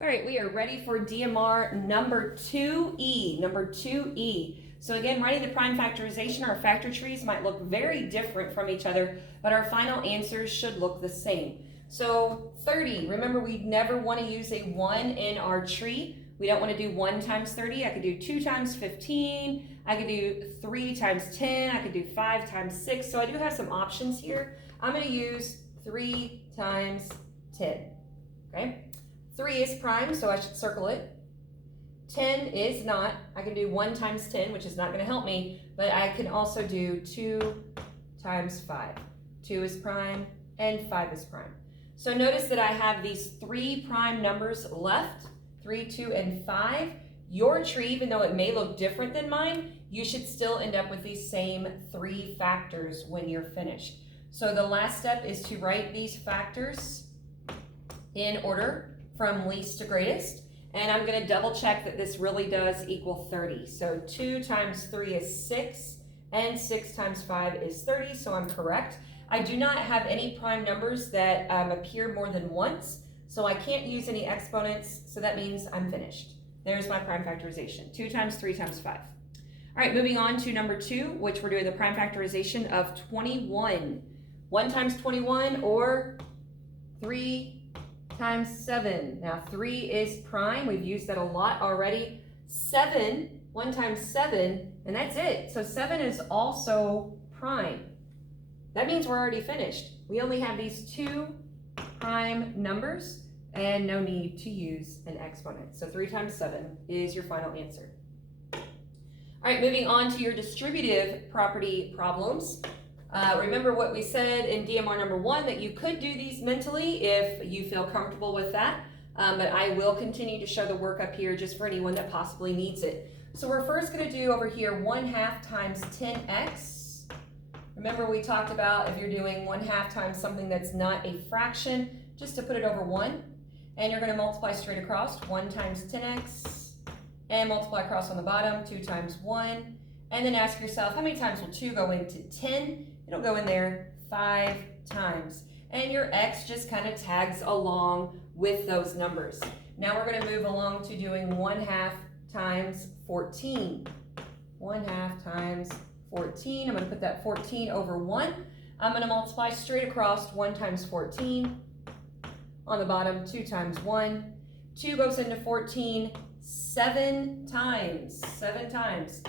All right, we are ready for DMR number 2E, So again, writing the prime factorization, our factor trees might look very different from each other, but our final answers should look the same. So 30, remember we never want to use a 1 in our tree. We don't want to do 1 times 30. I could do 2 times 15. I could do 3 times 10. I could do 5 times 6. So I do have some options here. I'm going to use 3 times 10, okay? 3 is prime, so I should circle it. 10 is not. I can do 1 times 10, which is not going to help me, but I can also do 2 times 5. 2 is prime, and 5 is prime. So notice that I have these 3 prime numbers left, 3, 2, and 5. Your tree, even though it may look different than mine, you should still end up with these same 3 factors when you're finished. So the last step is to write these factors in order from least to greatest, and I'm going to double check that this really does equal 30. So 2 times 3 is 6, and 6 times 5 is 30, so I'm correct. I do not have any prime numbers that appear more than once, so I can't use any exponents, so that means I'm finished. There's my prime factorization, 2 times 3 times 5. All right, moving on to number 2, which we're doing the prime factorization of 21. 1 times 21, or 3 times 7. Now 3 is prime. We've used that a lot already. 7, 1 times 7, and that's it. So 7 is also prime. That means we're already finished. We only have these 2 prime numbers and no need to use an exponent. So 3 times 7 is your final answer. All right, moving on to your distributive property problems. Remember what we said in DMR number 1, that you could do these mentally if you feel comfortable with that, but I will continue to show the work up here just for anyone that possibly needs it. So we're first going to do over here 1/2 times 10x. Remember we talked about if you're doing 1/2 times something that's not a fraction, just to put it over 1, and you're going to multiply straight across, 1 times 10x, and multiply across on the bottom, 2 times 1, and then ask yourself, how many times will 2 go into 10? It'll go in there 5 times. And your x just kind of tags along with those numbers. Now we're going to move along to doing 1/2 times 14. 1/2 times 14. I'm going to put that 14 over 1. I'm going to multiply straight across, 1 times 14. On the bottom, 2 times 1. 2 goes into 14 7 times. 7 times.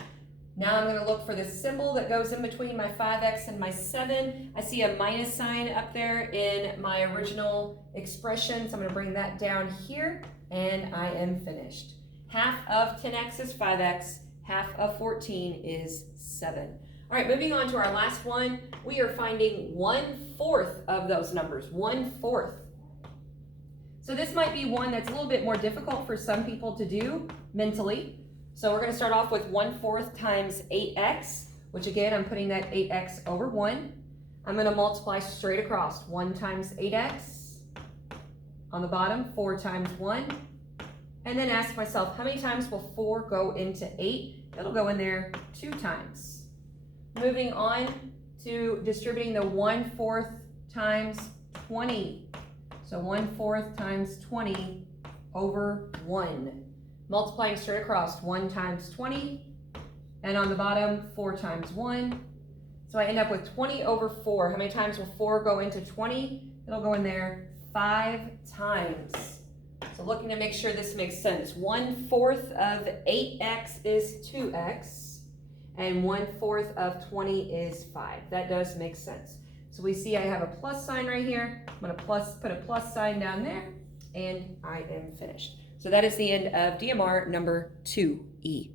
Now I'm going to look for the symbol that goes in between my 5x and my 7. I see a minus sign up there in my original expression, so I'm going to bring that down here, and I am finished. Half of 10x is 5x, half of 14 is 7. All right, moving on to our last one, we are finding 1/4 of those numbers, 1/4. So this might be one that's a little bit more difficult for some people to do mentally. So we're going to start off with 1/4 times 8x, which again, I'm putting that 8x over 1. I'm going to multiply straight across, 1 times 8x. On the bottom, 4 times 1. And then ask myself, how many times will 4 go into 8? It'll go in there 2 times. Moving on to distributing the 1/4 times 20. So 1/4 times 20 over 1. Multiplying straight across, 1 times 20, and on the bottom, 4 times 1. So I end up with 20 over 4. How many times will 4 go into 20? It'll go in there 5 times. So looking to make sure this makes sense. 1/4 of 8x is 2x, and 1/4 of 20 is 5. That does make sense. So we see I have a plus sign right here. I'm going to put a plus sign down there, and I am finished. So that is the end of DMR number 2E.